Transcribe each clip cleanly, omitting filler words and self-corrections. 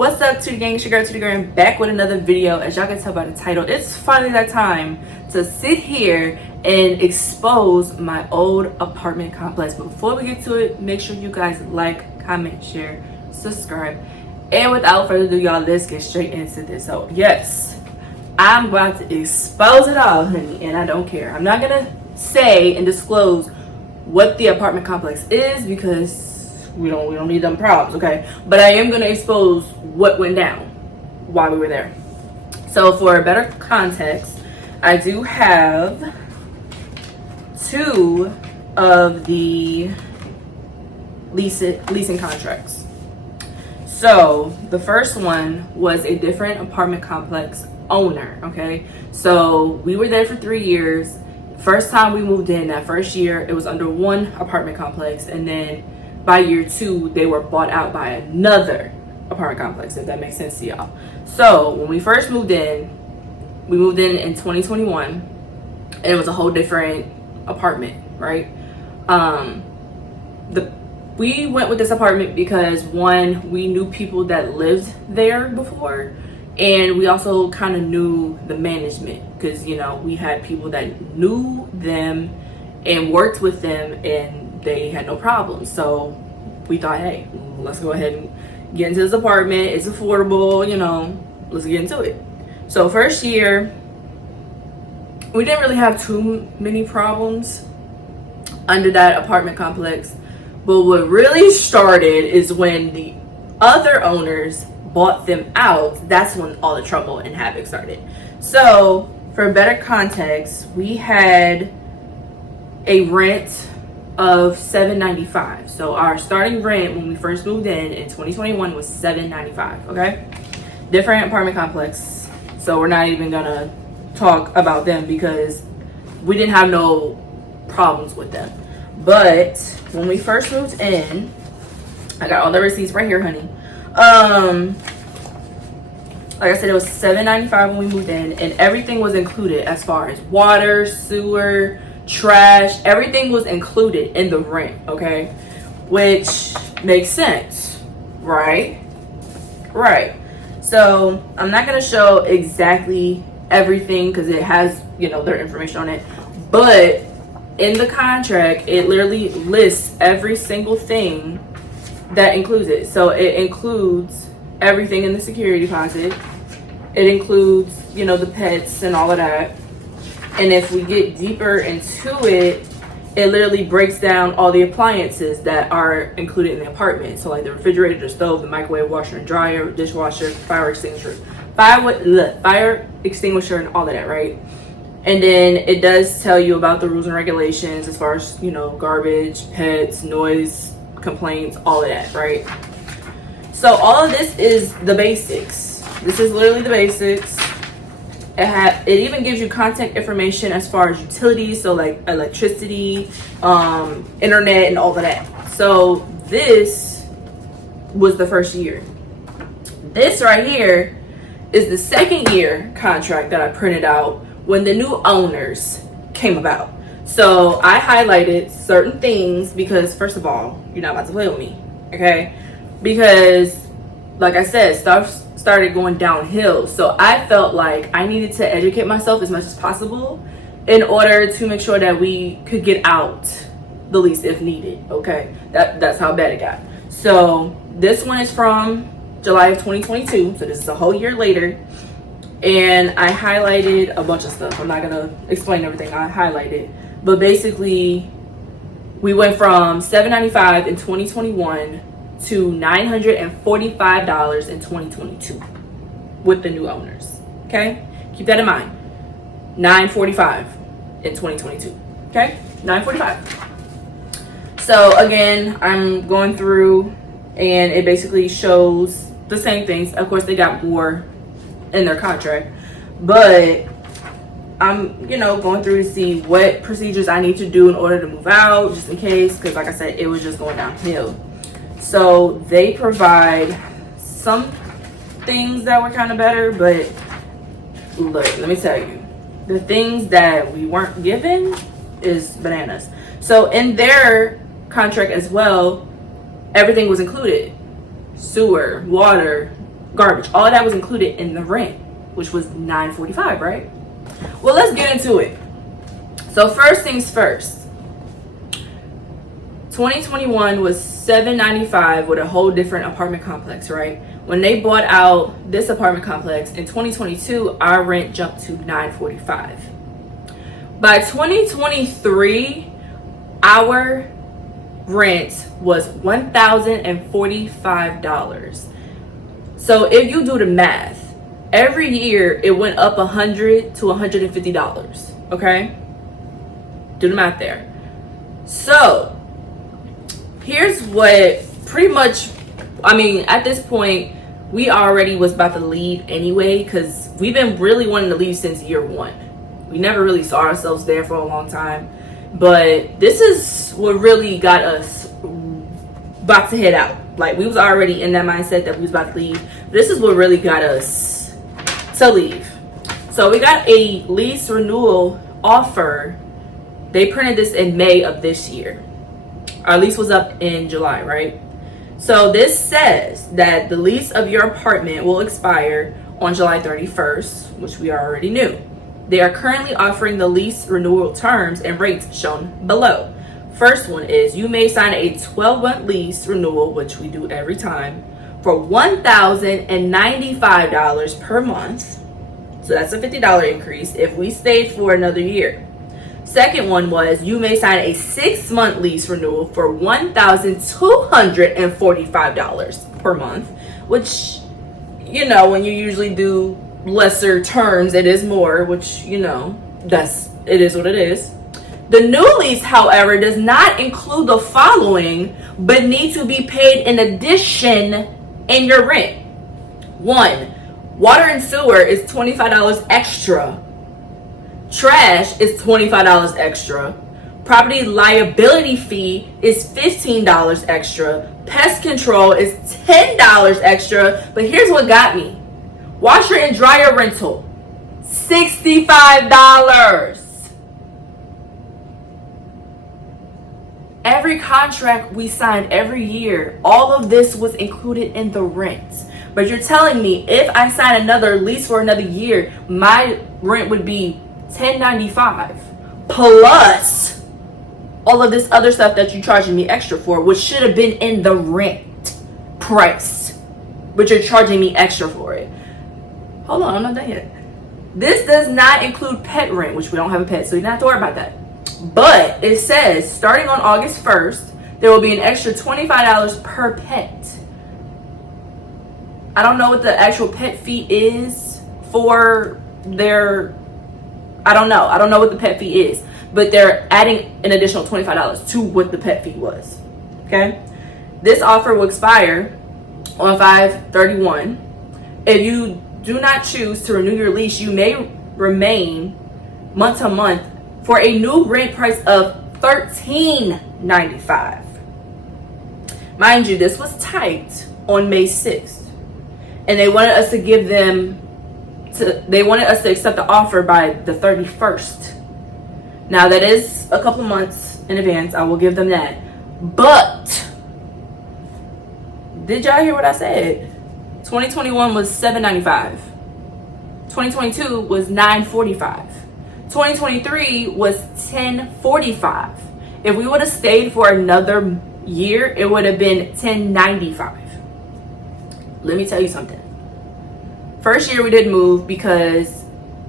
What's up, Tutti Gang? It's your girl Tutti Gang, back with another video. As y'all can tell by the title, it's finally that time to sit here and expose my old apartment complex. But before we get to it, make sure you guys like, comment, share, subscribe. And without further ado, y'all, let's get straight into this. So yes, I'm about to expose it all, honey, and I don't care. I'm not gonna say and disclose what the apartment complex is because we don't need them problems, okay? But I am gonna expose what went down while we were there. So for better context, I do have two of the leasing contracts. So the first one was a different apartment complex owner, okay? So we were there for 3 years. First time we moved in, that first year, it was under one apartment complex, and then by year 2, they were bought out by another apartment complex, if that makes sense to y'all. So when we first moved in, we moved in 2021, and it was a whole different apartment, right? We went with this apartment because, one, we knew people that lived there before, and we also kind of knew the management because, you know, we had people that knew them and worked with them, and they had no problems. So we thought, hey, let's go ahead and get into this apartment. It's affordable, you know, let's get into it. So first year, we didn't really have too many problems under that apartment complex. But what really started is when the other owners bought them out. That's when all the trouble and havoc started. So for better context, we had a rent of $795. So our starting rent when we first moved in 2021 was $795. Okay, different apartment complex, so we're not even gonna talk about them because we didn't have no problems with them. But when we first moved in, I got all the receipts right here, honey. Like I said, it was $795 when we moved in, and everything was included as far as water, sewer, trash. Everything was included in the rent, okay? Which makes sense, right? Right. So I'm not gonna show exactly everything because it has, you know, their information on it, but in the contract it literally lists every single thing that includes it. So it includes everything in the security deposit. It includes, you know, the pets and all of that. And if we get deeper into it, it literally breaks down all the appliances that are included in the apartment. So like the refrigerator, the stove, the microwave, washer and dryer, dishwasher, fire extinguisher, and all of that, right? And then it does tell you about the rules and regulations as far as, you know, garbage, pets, noise, complaints, all of that, right? So all of this is the basics. This is literally the basics. It even gives you contact information as far as utilities, so like electricity, internet, and all of that. So this was the first year. This right here is the second year contract that I printed out when the new owners came about. So I highlighted certain things because, first of all, you're not about to play with me, okay? Because, like I said, stuff started going downhill. So I felt like I needed to educate myself as much as possible in order to make sure that we could get out the lease if needed, okay? That's how bad it got. So this one is from July of 2022. So this is a whole year later. And I highlighted a bunch of stuff. I'm not gonna explain everything I highlighted, but basically we went from $795 in 2021 to $945 in 2022 with the new owners. Okay, keep that in mind. $945 in 2022. Okay, $945. So again, I'm going through, and it basically shows the same things. Of course, they got more in their contract, but I'm, you know, going through to see what procedures I need to do in order to move out, just in case, because like I said, it was just going downhill. So they provide some things that were kind of better, but look, let me tell you, the things that we weren't given is bananas. So in their contract as well, everything was included: sewer, water, garbage. All of that was included in the rent, which was $945, right? Well, let's get into it. So first things first. 2021 was $795 with a whole different apartment complex, right? When they bought out this apartment complex in 2022, our rent jumped to $945. By 2023, our rent was $1,045. So if you do the math, every year it went up $100 to $150. Okay, do the math there. So here's what pretty much, I mean, at this point, we already was about to leave anyway, because we've been really wanting to leave since year one. We never really saw ourselves there for a long time. But this is what really got us about to head out. Like, we was already in that mindset that we was about to leave. This is what really got us to leave. So we got a lease renewal offer. They printed this in May of this year. Our lease was up in July, right? So this says that the lease of your apartment will expire on July 31st, which we already knew. They are currently offering the lease renewal terms and rates shown below. First one is you may sign a 12-month lease renewal, which we do every time, for $1,095 per month. So that's a $50 increase if we stayed for another year. Second one was you may sign a 6-month lease renewal for $1,245 per month, which, you know, when you usually do lesser terms, it is more, which, you know, it is what it is. The new lease, however, does not include the following, but need to be paid in addition in your rent. 1, water and sewer is $25 extra. Trash is $25 extra. Property liability fee is $15 extra. Pest control is $10 extra. But here's what got me. Washer and dryer rental, $65. Every contract we signed every year, all of this was included in the rent. But you're telling me if I sign another lease for another year, my rent would be $10.95 plus all of this other stuff that you're charging me extra for, which should have been in the rent price, but you're charging me extra for it. Hold on, I'm not done yet. This does not include pet rent, which we don't have a pet, so you don't have to worry about that. But it says starting on August 1st, there will be an extra $25 per pet. I don't know what the actual pet fee is for their, I don't know what the pet fee is, but they're adding an additional $25 to what the pet fee was. Okay? This offer will expire on 5/31. If you do not choose to renew your lease, you may remain month to month for a new rent price of $13.95. Mind you, this was typed on May 6th, and they wanted us to accept the offer by the 31st. Now that is a couple months in advance. I will give them that. But did y'all hear what I said? 2021 was $795. 2022 was $945. 2023 was $1045. If we would have stayed for another year, it would have been $1095. Let me tell you something. First year we didn't move because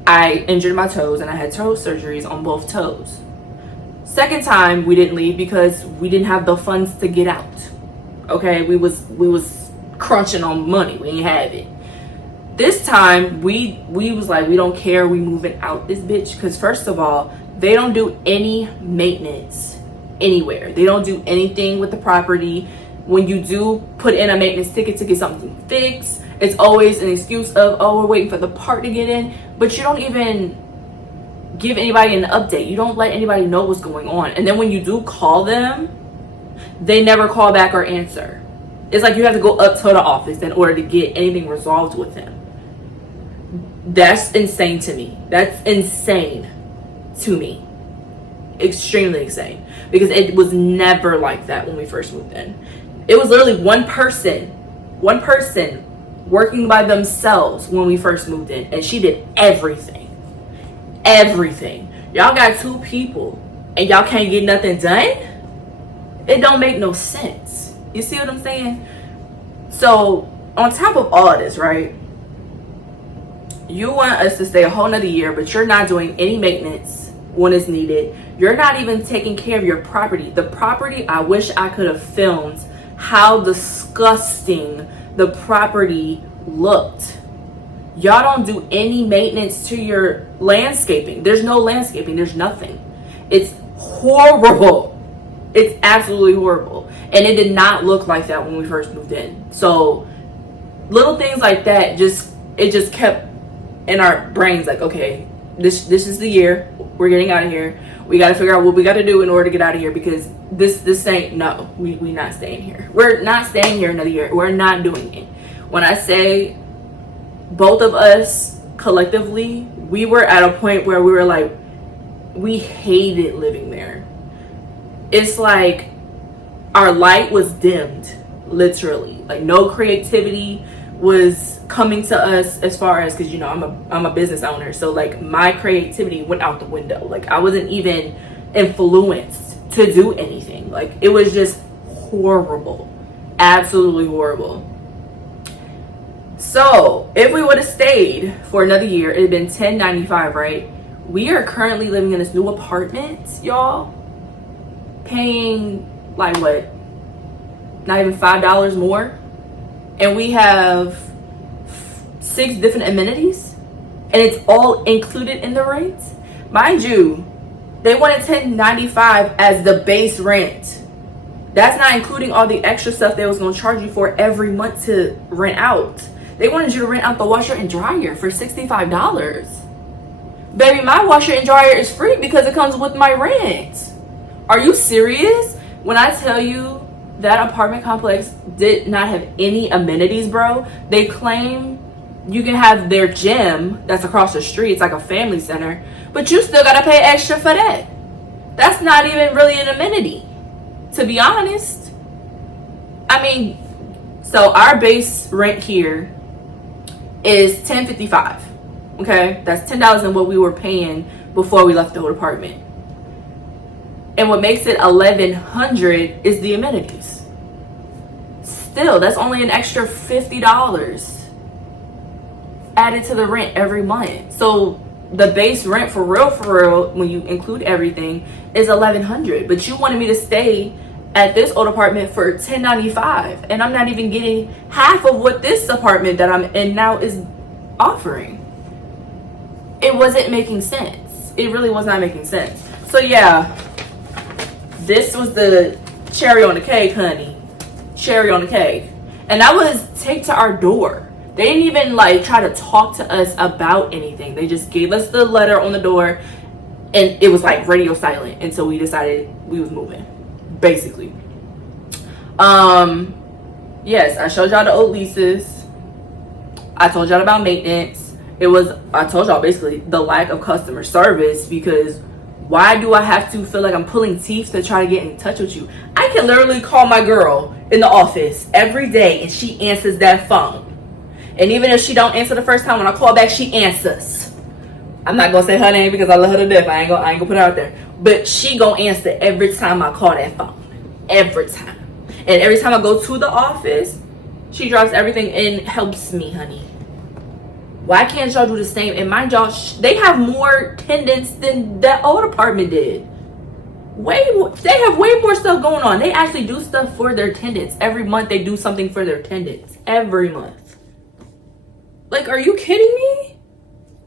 I injured my toes and I had toe surgeries on both toes. Second time we didn't leave because we didn't have the funds to get out. Okay, we was crunching on money. We didn't have it. This time we was like, we don't care, we moving out this bitch. Because first of all, they don't do any maintenance anywhere. They don't do anything with the property. When you do put in a maintenance ticket to get something fixed, it's always an excuse of, oh, we're waiting for the part to get in. But you don't even give anybody an update. You don't let anybody know what's going on. And then when you do call them, they never call back or answer. It's like you have to go up to the office in order to get anything resolved with them. That's insane to me. That's insane to me. Extremely insane. Because it was never like that when we first moved in. It was literally one person working by themselves when we first moved in, and she did everything. Y'all got 2 people and y'all can't get nothing done. It don't make no sense. You see what I'm saying? So on top of all of this, right, you want us to stay a whole nother year, but you're not doing any maintenance when it's needed. You're not even taking care of your property. The property, I wish I could have filmed how disgusting the property looked. Y'all don't do any maintenance to your landscaping. There's no landscaping. There's nothing. It's horrible. It's absolutely horrible. And it did not look like that when we first moved in. So little things like that, it just kept in our brains like, okay, this is the year. We're getting out of here. We got to figure out what we got to do in order to get out of here, because this ain't, no, we not staying here. We're not staying here another year. We're not doing it. When I say both of us collectively, we were at a point where we were like, we hated living there. It's like our light was dimmed, literally. Like no creativity was coming to us, as far as, because I'm a business owner, so like my creativity went out the window. Like I wasn't even influenced to do anything. Like it was just horrible, absolutely horrible. So if we would have stayed for another year, it'd been $10.95, right? We are currently living in this new apartment, y'all, paying like what, not even $5 more, and we have 6 different amenities, and it's all included in the rent. Mind you, they wanted $10.95 as the base rent. That's not including all the extra stuff they was going to charge you for every month to rent out. They wanted you to rent out the washer and dryer for $65. Baby, my washer and dryer is free because it comes with my rent. Are you serious? When I tell you that apartment complex did not have any amenities, bro. They claim you can have their gym that's across the street. It's like a family center, but you still gotta pay extra for that. That's not even really an amenity, to be honest. I mean, so our base rent here is $10.55. Okay, that's $10 than what we were paying before we left the old apartment. And what makes it $1,100 is the amenities. Still, that's only an extra $50 added to the rent every month. So the base rent for real, when you include everything, is $1,100. But you wanted me to stay at this old apartment for $10.95, and I'm not even getting half of what this apartment that I'm in now is offering. It wasn't making sense. It really was not making sense. So yeah, this was the cherry on the cake, honey. Cherry on the cake. And that was taped to our door. They didn't even like try to talk to us about anything. They just gave us the letter on the door, and it was like radio silent. And so we decided we was moving, basically. Yes, I showed y'all the old leases. I told y'all about maintenance. I told y'all basically the lack of customer service, because why do I have to feel like I'm pulling teeth to try to get in touch with you? I can literally call my girl in the office every day and she answers that phone. And even if she don't answer the first time, when I call back, she answers. I'm not gonna say her name because I love her to death. I ain't gonna put it out there. But she gonna answer every time I call that phone. Every time. And every time I go to the office, she drops everything and helps me, honey. Why can't y'all do the same? And mind y'all, they have more tenants than that old apartment did. They have way more stuff going on. They actually do stuff for their tenants. Every month they do something for their tenants. Every month. Like, are you kidding me?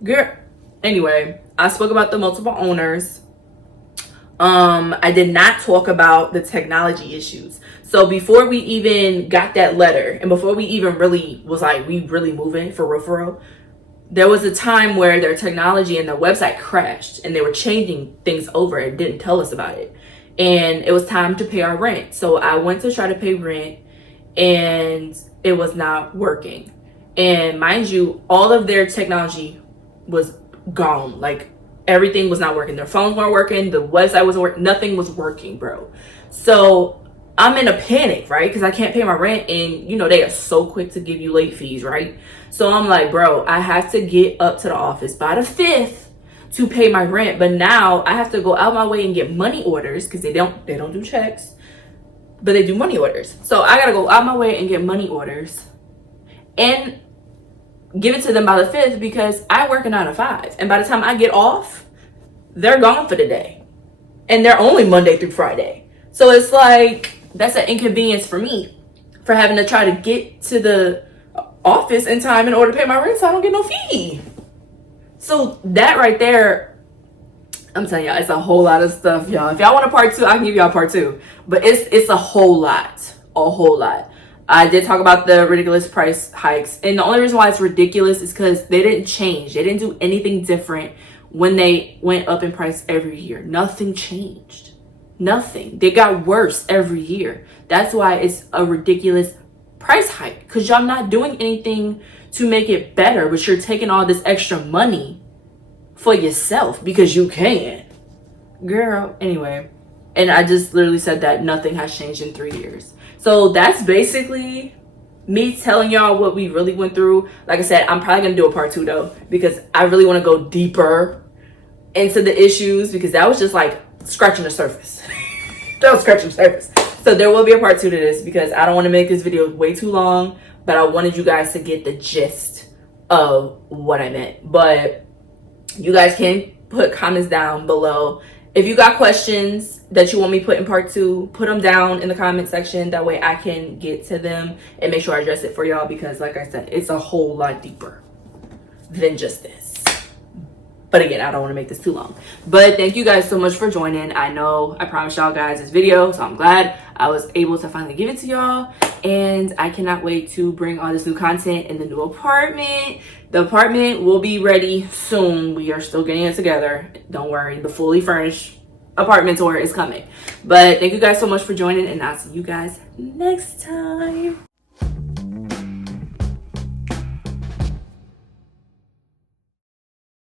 Girl. Anyway, I spoke about the multiple owners. I did not talk about the technology issues. So before we even got that letter, and before we even really was like, we really moving for real, there was a time where their technology and their website crashed and they were changing things over and didn't tell us about it. And it was time to pay our rent. So I went to try to pay rent and it was not working. And mind you, all of their technology was gone. Like everything was not working. Their phones weren't working. The website wasn't working. Nothing was working, bro. So I'm in a panic, right? Because I can't pay my rent, and you know they are so quick to give you late fees, right? So I'm like, bro, I have to get up to the office by the 5th to pay my rent, but now I have to go out my way and get money orders because they don't do checks, but they do money orders. So I gotta go out my way and get money orders and give it to them by the 5th because I work a 9 to 5, and by the time I get off, they're gone for the day, and they're only Monday through Friday. So it's like that's an inconvenience for me for having to try to get to the office in time in order to pay my rent so I don't get no fee. So that right there, I'm telling y'all, it's a whole lot of stuff, y'all. If y'all want a part 2, I can give y'all part 2. But it's a whole lot. A whole lot. I did talk about the ridiculous price hikes. And the only reason why it's ridiculous is because they didn't change. They didn't do anything different when they went up in price every year. Nothing changed. Nothing. They got worse every year. That's why it's a ridiculous price hike. Because y'all not doing anything to make it better, but you're taking all this extra money for yourself because you can. Girl, anyway. And I just literally said that nothing has changed in 3 years. So that's basically me telling y'all what we really went through. Like I said, I'm probably going to do a part 2 though, because I really want to go deeper into the issues, because that was just like scratching the surface. That was scratching the surface. So there will be a part 2 to this because I don't want to make this video way too long, but I wanted you guys to get the gist of what I meant. But you guys can put comments down below. If you got questions that you want me put in part 2, put them down in the comment section. That way I can get to them and make sure I address it for y'all, because like I said, it's a whole lot deeper than just this. But again, I don't want to make this too long. But thank you guys so much for joining. I know I promised y'all guys this video, so I'm glad I was able to finally give it to y'all. And I cannot wait to bring all this new content in the new apartment. The apartment will be ready soon. We are still getting it together. Don't worry, the fully furnished apartment tour is coming. But thank you guys so much for joining, and I'll see you guys next time.